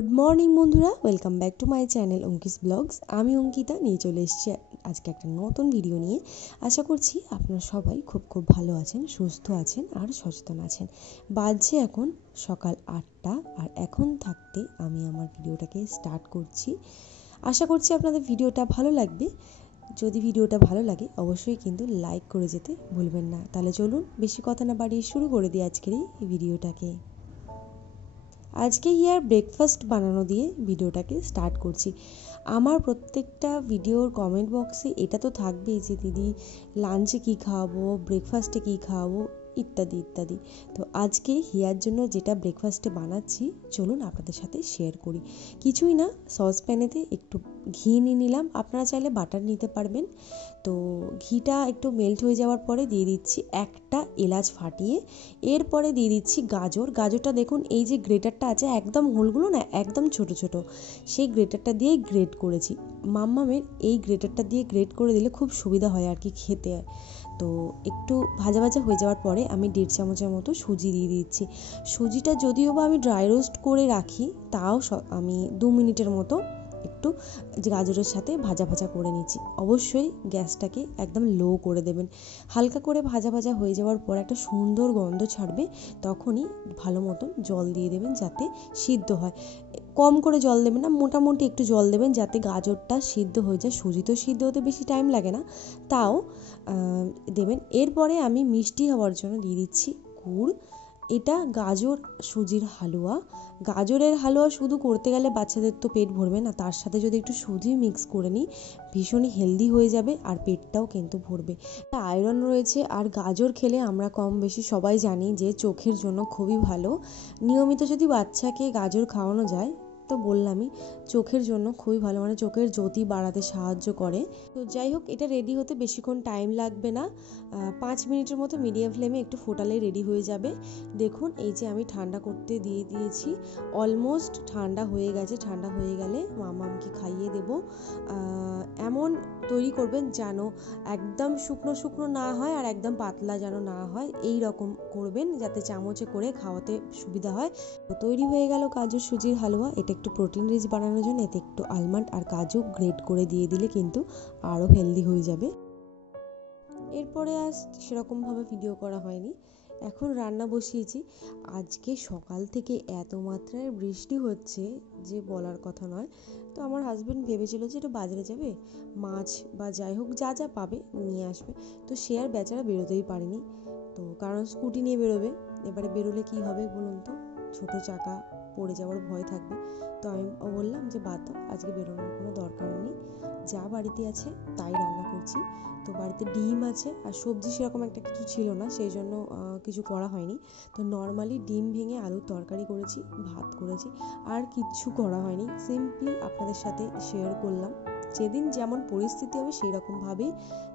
Good morning বন্ধুরা, welcome back to my channel Ankis blogs. আমি অঙ্কিতা নিয়ে চলে এসেছি আজকে একটা নতুন ভিডিও নিয়ে। আশা করছি আপনারা সবাই খুব ভালো আছেন, সুস্থ আছেন আর সচেতন আছেন। বাজছে এখন সকাল 8টা আর এখন থাকতে আমি আমার ভিডিওটাকে স্টার্ট করছি। আশা করছি আপনাদের ভিডিওটা ভালো লাগবে। যদি ভিডিওটা ভালো লাগে অবশ্যই কিন্তু লাইক করে যেতে ভুলবেন না। তাহলে চলুন বেশি কথা না বাড়িয়ে শুরু করে দিই আজকের এই ভিডিওটাকে। আজকে হিয়ার ব্রেকফাস্ট বানানো দিয়ে ভিডিওটাকে স্টার্ট করছি। আমার প্রত্যেকটা ভিডিওর কমেন্ট বক্সে এটা তো থাকবেই যে দিদি লাঞ্চে কী খাওয়াবো, ব্রেকফাস্টে কী খাওয়াবো, ইত্যাদি ইত্যাদি। তো আজকে হিয়ার জন্য যেটা ব্রেকফাস্টে বানাচ্ছি চলুন আপনাদের সাথে শেয়ার করি। কিছুই না, সসপ্যানেতে একটু ঘি নিয়ে নিলাম, আপনারা চাইলে বাটার নিতে পারবেন। তো ঘিটা একটু মেল্ট হয়ে যাওয়ার পরে দিয়ে দিচ্ছি একটা এলাচ ফাটিয়ে। এরপরে দিয়ে দিচ্ছি গাজরটা দেখুন, এই যে গ্রেটারটা আছে একদম হোলগুলো না একদম ছোট ছোট, সেই গ্রেটারটা দিয়েই গ্রেট করেছি। মাম্মামের এই গ্রেটারটা দিয়ে গ্রেট করে দিলে খুব সুবিধা হয় আর কি খেতে। তো একটু ভাজা ভাজা হয়ে যাওয়ার পরে আমি 1.5 চামচের মতো সুজি দিয়ে দিচ্ছি। সুজিটা যদিও বা আমি ড্রাই রোস্ট করে রাখি, তাও আমি 2 মিনিটের মতো একটু গাজরের সাথে ভাজা ভাজা করে নিচ্ছি। অবশ্যই গ্যাসটাকে একদম লো করে দেবেন। হালকা করে ভাজা ভাজা হয়ে যাওয়ার পর একটা সুন্দর গন্ধ ছাড়বে, তখনই ভালো মতন জল দিয়ে দেবেন যাতে সিদ্ধ হয়। কম করে জল দেবেন না, মোটামুটি একটু জল দেবেন যাতে গাজরটা সিদ্ধ হয়ে যায়। সুজি তো সিদ্ধ হতে বেশি টাইম লাগে না, তাও দেবেন। এরপরে আমি মিষ্টি হওয়ার জন্য দিয়ে দিচ্ছি গুড়। এটা গাজর সুজির হালুয়া। গাজরের হালুয়া শুধু করতে গেলে বাচ্চাদের তো পেট ভরবে না, তার সাথে যদি একটু সুজি মিক্স করে নিই ভীষণই হেলদি হয়ে যাবে আর পেটটাও কিন্তু ভরবে। আয়রন রয়েছে আর গাজর খেলে আমরা কম বেশি সবাই জানি যে চোখের জন্য খুবই ভালো। নিয়মিত যদি বাচ্চাকে গাজর খাওয়ানো যায় তো বললামই চোখের জন্য খুবই ভালো, মানে চোখের জ্যোতি বাড়াতে সাহায্য করে। তো যাই হোক, এটা রেডি হতে বেশিক্ষণ টাইম লাগবে না, 5 মিনিটের মতো মিডিয়াম ফ্লেমে একটু ফোটালেই রেডি হয়ে যাবে। দেখুন এই যে আমি ঠান্ডা করতে দিয়ে দিয়েছি, অলমোস্ট ঠান্ডা হয়ে গেছে। ঠান্ডা হয়ে গেলে মামামকে খাইয়ে দেবো। এমন তৈরি করবেন যেন একদম শুকনো শুকনো না হয় আর একদম পাতলা যেন না হয়, এই রকম করবেন যাতে চামচে করে খাওয়াতে সুবিধা হয়। তো তৈরি হয়ে গেল গাজর সুজির হালুয়া। এটা একটু প্রোটিন রিচ বানানোর জন্য এতে একটু আলমন্ড আর কাজু গ্রেট করে দিয়ে দিলে কিন্তু আরও হেলদি হয়ে যাবে। এরপরে সেরকমভাবে ভিডিও করা হয়নি, এখন রান্না বসিয়েছি। আজকে সকাল থেকে এত মাত্রায় বৃষ্টি হচ্ছে যে বলার কথা নয়। তো আমার হাজব্যান্ড ভেবেছিল যে একটু বাজারে যাবে, মাছ বা যাই হোক যা যা পাবে নিয়ে আসবে। তো সে আর বেচারা বেরোতেই পারেনি, তো কারণ স্কুটি নিয়ে বেরোবে। এবারে বেরোলে কি হবে বলুন তো, ছোট চাকা পড়ে যাওয়ার ভয় থাকবে। তো আমি বললাম যে বাদ দাও, আজকে বেরোনোর কোনো দরকার নেই, যা বাড়িতে আছে তাই রান্না করছি। তো বাড়িতে ডিম আছে আর সবজি সেরকম একটা কিছু ছিল না, সেই জন্য কিছু করা হয়নি। তো নর্মালি ডিম ভেঙে আলুর তরকারি করেছি, ভাত করেছি, আর কিচ্ছু করা হয়নি। সিম্পলি আপনাদের সাথে শেয়ার করলাম। যেদিন যেমন পরিস্থিতি হবে সেই রকমভাবেই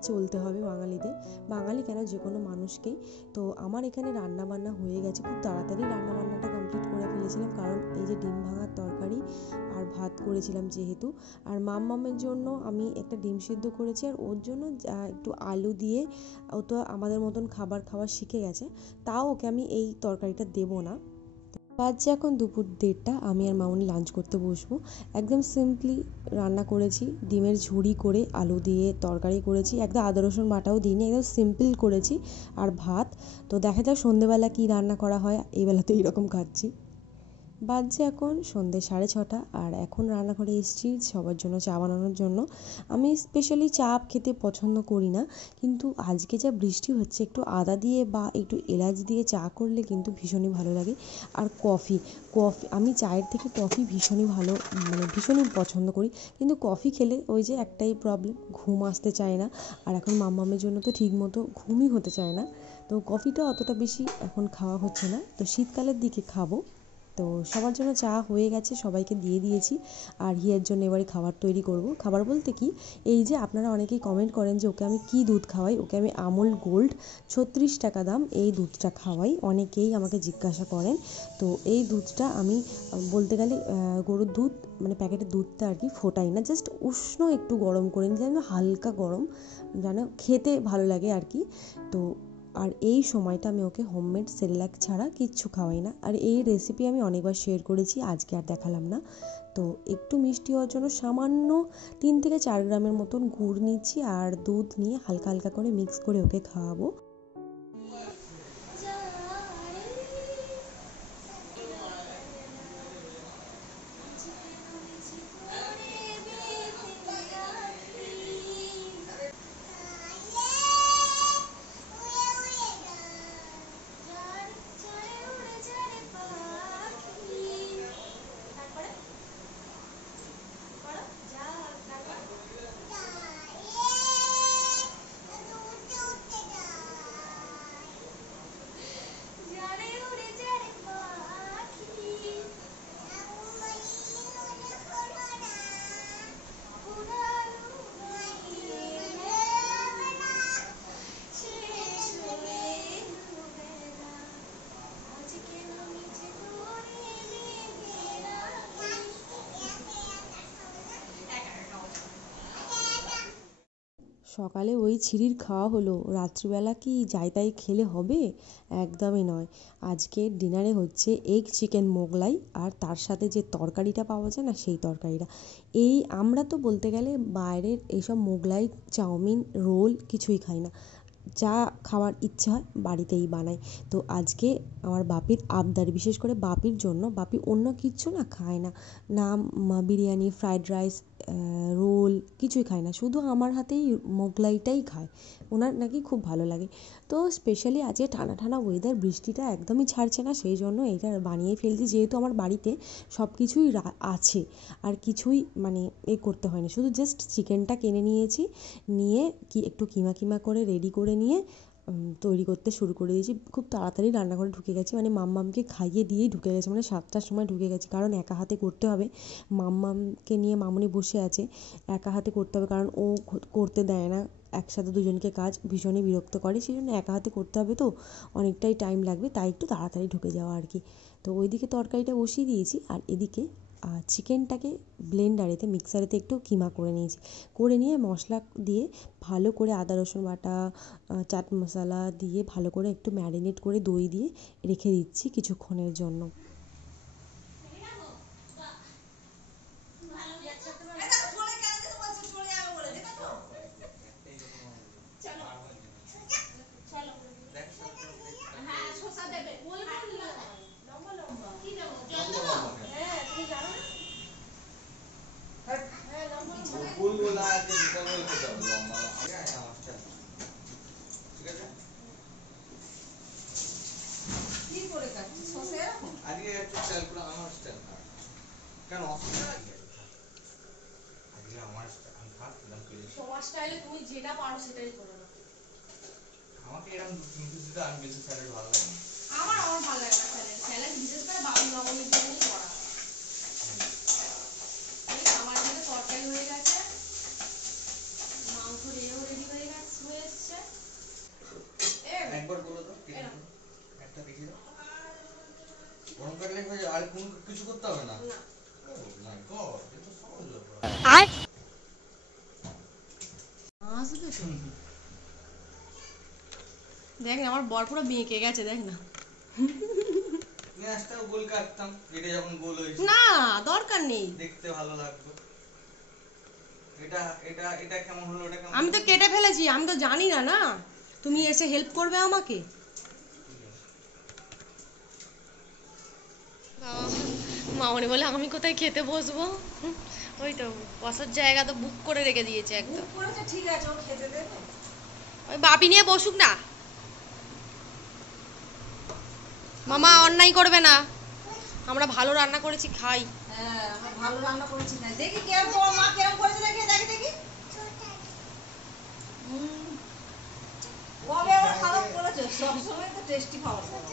চলতে হবে বাঙালিদের, বাঙালি কেন যে কোনো মানুষকেই। তো আমার এখানে রান্নাবান্না হয়ে গেছে, খুব তাড়াতাড়ি রান্নাবান্নাটা কমপ্লিট করে ফেলেছিলাম, কারণ এই যে ডিম ভাঙার তরকারি আর ভাত করেছিলাম যেহেতু। আর মামের জন্য আমি একটা ডিম সিদ্ধ করেছি, আর ওর জন্য একটু আলু দিয়ে, ও তো আমাদের মতন খাবার খাওয়া শিখে গেছে, তাও ওকে আমি এই তরকারিটা দেবো না। বাজছে এখন দুপুর 1:30, আমি আর মামুনি লাঞ্চ করতে বসবো। একদম সিম্পলি রান্না করেছি, ডিমের ঝুড়ি করে আলু দিয়ে তরকারি করেছি, একদম আদা রসুন বাটাও দিইনি, একদম সিম্পল করেছি, আর ভাত। তো দেখা যাক সন্ধেবেলা কী রান্না করা হয়, এই বেলা তো এইরকম খাচ্ছি। বাজছে এখন সন্ধ্যে 6:30 আর এখন রান্নাঘরে এসেছি সবার জন্য চা বানানোর জন্য। আমি স্পেশালি চা খেতে পছন্দ করি না, কিন্তু আজকে যা বৃষ্টি হচ্ছে একটু আদা দিয়ে বা একটু এলাচ দিয়ে চা করলে কিন্তু ভীষণই ভালো লাগে। আর কফি, আমি চায়ের থেকে কফি ভীষণই ভালো, মানে ভীষণই পছন্দ করি। কিন্তু কফি খেলে ওই যে একটাই প্রবলেম, ঘুম আসতে চায় না। আর এখন মাম্মামের জন্য তো ঠিক মতো ঘুমই হতে চায় না, তো কফিটা অতটা বেশি এখন খাওয়া হচ্ছে না, তো শীতকালের দিকে খাবো। তো সবার জন্য চা হয়ে গেছে, সবাইকে দিয়ে দিয়েছি। আর হিয়ার জন্য এবারে খাবার তৈরি করব। খাবার বলতে কি, এই যে আপনারা অনেকেই কমেন্ট করেন যে ওকে আমি কী দুধ খাওয়াই, ওকে আমি আমুল গোল্ড 36 টাকা দাম এই দুধটা খাওয়াই, অনেকেই আমাকে জিজ্ঞাসা করেন। তো এই দুধটা আমি বলতে গেলে গরুর দুধ, মানে প্যাকেটের দুধটা আর কি ফোটাই না, জাস্ট উষ্ণ একটু গরম করে নিই, যেন হালকা গরম, যেন খেতে ভালো লাগে আর কি। তো আর এই সময়টা আমি ওকে হোমমেড সেরেলাক ছাড়া কিচ্ছু খাওয়াই না। আর এই রেসিপি আমি অনেকবার শেয়ার করেছি, আজকে আর দেখালাম না। তো একটু মিষ্টি হওয়ার জন্য সামান্য 3 থেকে 4 গ্রামের মতন গুড় নিচ্ছি আর দুধ নিয়ে হালকা হালকা করে মিক্স করে ওকে খাওয়াবো। সকালে ওই ছিঁড়ির খাওয়া হলো, রাত্রিবেলা কি যাই তাই খেলে হবে? একদমই নয়। আজকে ডিনারে হচ্ছে এগ চিকেন মোগলাই, আর তার সাথে যে তরকারিটা পাওয়া যায় না সেই তরকারিটা। আমরা তো বলতে গেলে বাইরের এইসব মোগলাই, চাউমিন, রোল কিছুই খাই না। যা খাওয়ার ইচ্ছে হয় বাড়িতেই বানাই। তো আজকে আমার বাপির আবদার, বিশেষ করে বাপির জন্য। বাপি অন্য কিচ্ছু না খায় না, না বিরিয়ানি, ফ্রায়েড রাইস, রোল কিছুই খায় না, শুধু আমার হাতেই মোগলাইটাই খায়। ওনার নাকি খুব ভালো লাগে। তো স্পেশালি আজকে ঠান্ডা ঠান্ডা ওয়েদার, বৃষ্টিটা একদমই ছাড়ছে না, সেই জন্য এইটা বানিয়ে ফেলছি। যেহেতু আমার বাড়িতে সব কিছুই আছে, আর কিছুই মানে করতে হয় না, শুধু জাস্ট চিকেনটা কিনে নিয়েছি, নিয়ে একটু কিমা কিমা করে রেডি করে নিয়ে তৈরি করতে শুরু করে দিয়েছি। খুব তাড়াতাড়ি রান্নাঘরে ঢুকে গেছি, মানে মাম্মামকে খাইয়ে দিয়েই ঢুকে গেছি, মানে 7টার সময় ঢুকে গেছি, কারণ একা হাতে করতে হবে। মাম্মামকে নিয়ে মামুনি বসে আছে, একা হাতে করতে হবে, কারণ ও করতে দেয় না একসাথে দুজনকে কাজ, ভীষণই বিরক্ত করে, সেই জন্য একা হাতে করতে হবে, তো অনেকটাই টাইম লাগবে, তাই একটু তাড়াতাড়ি ঢুকে যাওয়া আর কি। তো ওইদিকে তরকারিটা বসিয়ে দিয়েছি, আর এদিকে চিকেনটাকে ব্লেন্ডারেতে, মিক্সারেতে একটু কিমা করে নিয়েছি। করে নিয়ে মশলা দিয়ে ভালো করে আদা রসুন বাটা, চাট মশলা দিয়ে ভালো করে একটু ম্যারিনেট করে দই দিয়ে রেখে দিচ্ছি কিছুক্ষণের জন্য। তোমার স্টাইলে তুমি যেটা পারো সেটাই করো না। আমাকে এরকম কিন্তু দিতে আমি বেশি স্যালাড ভালো লাগে না। আমার ভালো লাগে না স্যালাড। স্যালাড বিশেষ করে বাবু নবমীর জন্য করা। আমার জন্য তরকারি হয়ে গেছে, মাংস রেডি হয়ে এসছে। একবার বলো তো, একটা দেখিয়ে দাও। গরম করলে হয়ে যায়, আর কোনো কিছু করতে হবে না। না ও মাই গড, এটা সহজ ব্যাপার। দেখ আমার বর পুরো বেঁকে গেছে, দেখ না। পেঁয়াজটাও গোল কাটতাম, এটা যখন গোল হয়েছে না দরকার নেই, দেখতে ভালো লাগতো। এটা এটা এটা কেমন হলো? এটা কেমন? আমি তো কেটে ফেলেছি, আমি তো জানি না, না তুমি এসে হেল্প করবে আমাকে। মামনি বলে আমি কোথায় খেতে বসবো? ওই তো বসার জায়গা তো বুক করে রেখে দিয়েছে একদম। বুক করেছে, ঠিক আছে, ও খেতে দেবে। ওই বাপি নিয়ে বসুক না, মামা অন্যায় করবে না, আমরা ভালো রান্না করেছি খাই। হ্যাঁ আমরা ভালো রান্না করেছি, না দেখি কেমন তোমার মা কেমন করেছে, দেখি দেখি দেখি। কবে আবার খারাপ করেছে? সব সময় তো টেস্টি খাবার খাও।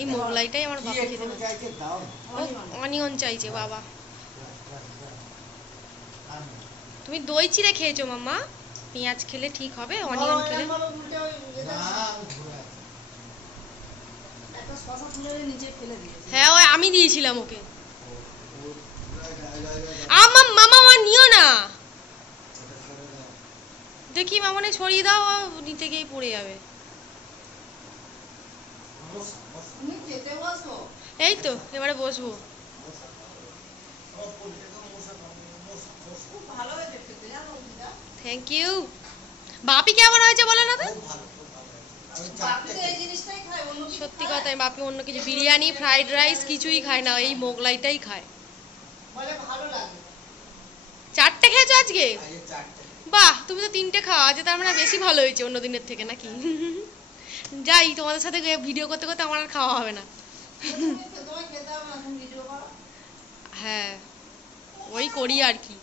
এই মোগলাইটাই আমার বাবা খেতে চাইছে, দাও অনিয়ন চাইছে বাবা। তুমি দই চিড়ে খেয়েছো মাম্মা? পেঁয়াজ খেলে ঠিক হবে, অনিয়ন খেলে না। হ্যাঁ ওই আমি দিয়েছিলাম ওকে। মামা নিও না, দেখি মামনে সরিয়ে দাও, নিতে গিয়ে পড়ে যাবে। এই তো এবারে বসবো। Thank you. বাপি কেমন হয়েছে বলো না তো? সত্যি কথাই, বাপি অন্য কিছু বিরিয়ানি ফ্রাইড রাইস কিছুই খায় না, এই মোগলাইটাই খায়। চারটে খেয়েছো আজকে? বাহ, তুমি তো তিনটে খাওয়া, আজ তার মানে বেশি ভালো হয়েছে অন্য দিনের থেকে নাকি? যাই, তোমাদের সাথে ভিডিও করতে করতে আমার আর খাওয়া হবে না। হ্যাঁ, ওই করি আর কি।